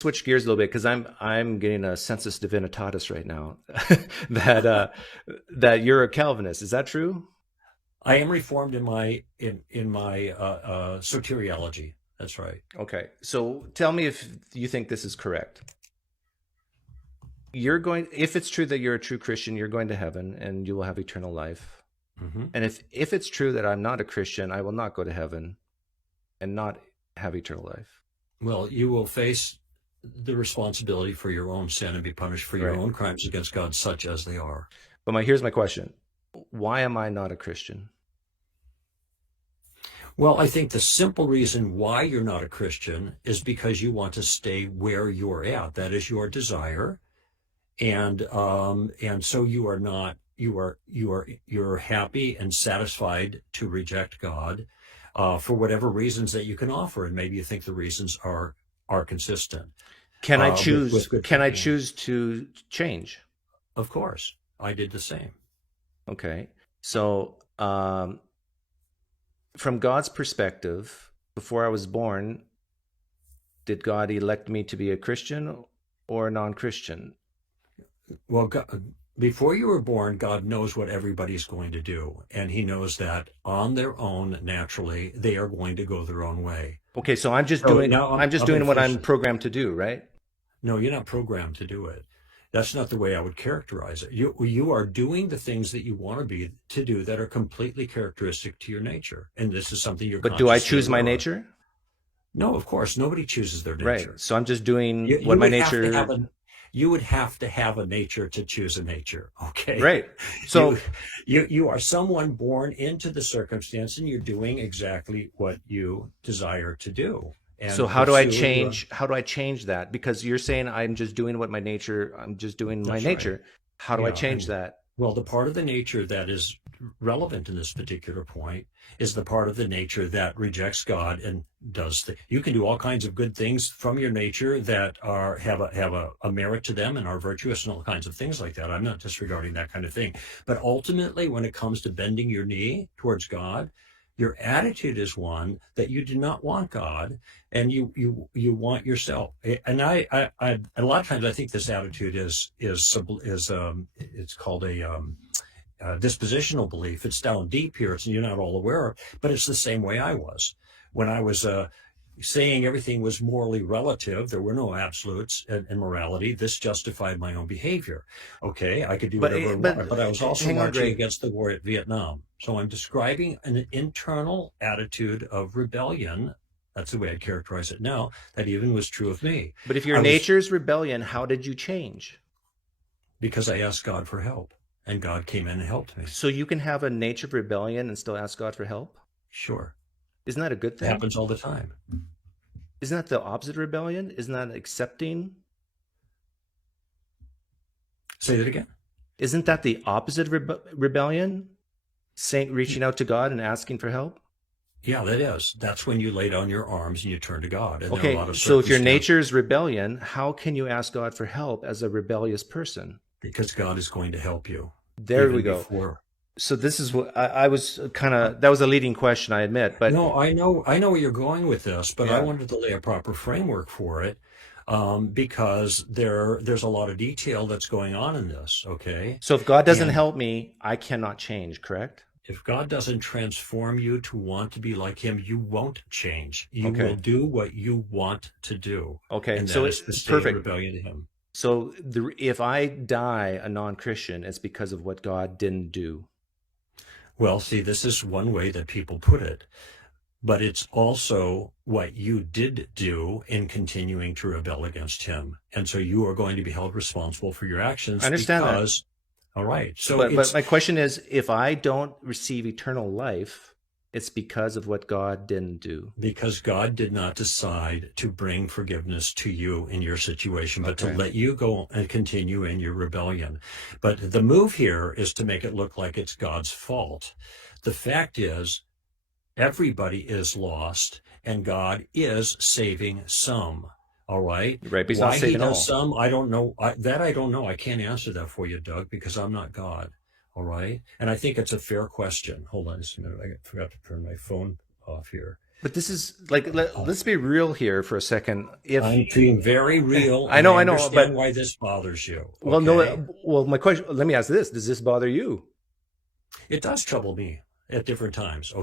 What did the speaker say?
switch gears a little bit because I'm getting a sensus divinitatis right now that that you're a Calvinist. Is that true? I am reformed in my soteriology. That's right. Okay. So tell me if you think this is correct. You're going if it's true that you're a true Christian, you're going to heaven and you will have eternal life. Hmm. And if it's true that I'm not a Christian, I will not go to heaven and not have eternal life. Well, you will face the responsibility for your own sin and be punished for your Right. own crimes against God, such as they are. But here's my question. Why am I not a Christian? Well, I think the simple reason why you're not a Christian is because you want to stay where you're at. That is your desire, and so you are not. You're happy and satisfied to reject God for whatever reasons that you can offer, and maybe you think the reasons are consistent with good Can I thinking. choose to change? Of course, I did the same. Okay. So, from God's perspective, before I was born, did God elect me to be a Christian or a non-Christian? Well, before you were born, God knows what everybody's going to do, and He knows that on their own, naturally, they are going to go their own way. Okay, so So now I'm just I'm going doing to what finish I'm this. programmed to do, right? No, you're not programmed to do it. That's not the way I would characterize it. You are doing the things that you want to do that are completely characteristic to your nature, and this is something you're But do I consciously choose my aware of. nature? No, of course, nobody chooses their Right. nature. So I'm just doing You, what you my would have to have nature. a you would have to have a nature to choose a nature. Okay. Right. You So you are someone born into the circumstance and you're doing exactly what you desire to do so and pursue your. how do I change that? Because you're saying I'm just doing my That's right. nature. How do I Yeah. change And that? well, the part of the nature that is relevant in this particular point is the part of the nature that rejects God and you can do all kinds of good things from your nature that are have a merit to them and are virtuous and all kinds of things like that. I'm not disregarding that kind of thing. But ultimately, when it comes to bending your knee towards God, your attitude is one that you do not want God and you want yourself. And I a lot of times I think this attitude is it's called a dispositional belief. It's down deep here. You're not all aware of, but it's the same way I was when I was saying everything was morally relative. There were no absolutes in morality. This justified my own behavior. Okay, I could do whatever I wanted, but I was also hang on, marching Greg. against the war at Vietnam. So I'm describing an internal attitude of rebellion. That's the way I characterize it now. That even was true of me. But if your I was nature's rebellion, how did you change? because I asked God for help, and God came in and helped me. So you can have a nature of rebellion and still ask God for help? Sure, Isn't that a good it thing? happens all the time. Isn't that the opposite of rebellion? Isn't that accepting? Say that again. Isn't that the opposite of rebellion? Saying, reaching out to God and asking for help? Yeah, that is. That's when you lay down your arms and you turn to God. And there are a lot Okay, of so if your circumstances nature is rebellion, how can you ask God for help as a rebellious person? because God is going to help you There we even go. before. So this is what I was kind of, that was a leading question, I admit, but No, I know where you're going with this, but I yeah. wanted to lay a proper framework for it because there's a lot of detail that's going on in this. Okay, So if God doesn't and help me, I cannot change, correct? if God doesn't transform you to want to be like Him, you won't change. You will Okay. do what you want to do, Okay. and So that is to stay in perfect. rebellion to Him. So if I die a non-Christian, it's because of what God didn't do. Well, see, this is one way that people put it, but it's also what you did do in continuing to rebel against Him. And so you are going to be held responsible for your I actions understand that. because, all right. So But it's my question is, if I don't receive eternal life, it's because of what God didn't do. because God did not decide to bring forgiveness to you in your situation, but to Okay. let you go and continue in your rebellion. But the move here is to make it look like it's God's fault. The fact is, everybody is lost and God is saving some. All right. Right, but he's not Why he saving does all. some, I don't know. I don't know. I can't answer that for you, Doug, because I'm not God. All right. And I think it's a fair question. Hold on just a minute. I forgot to turn my phone off here. But this is like, let's be real here for a second. If I'm being very real, I and know, I I know, understand but why this bothers you. well, Okay, no, well, my question, let me ask this. Does this bother you? it does trouble me at different times. Okay.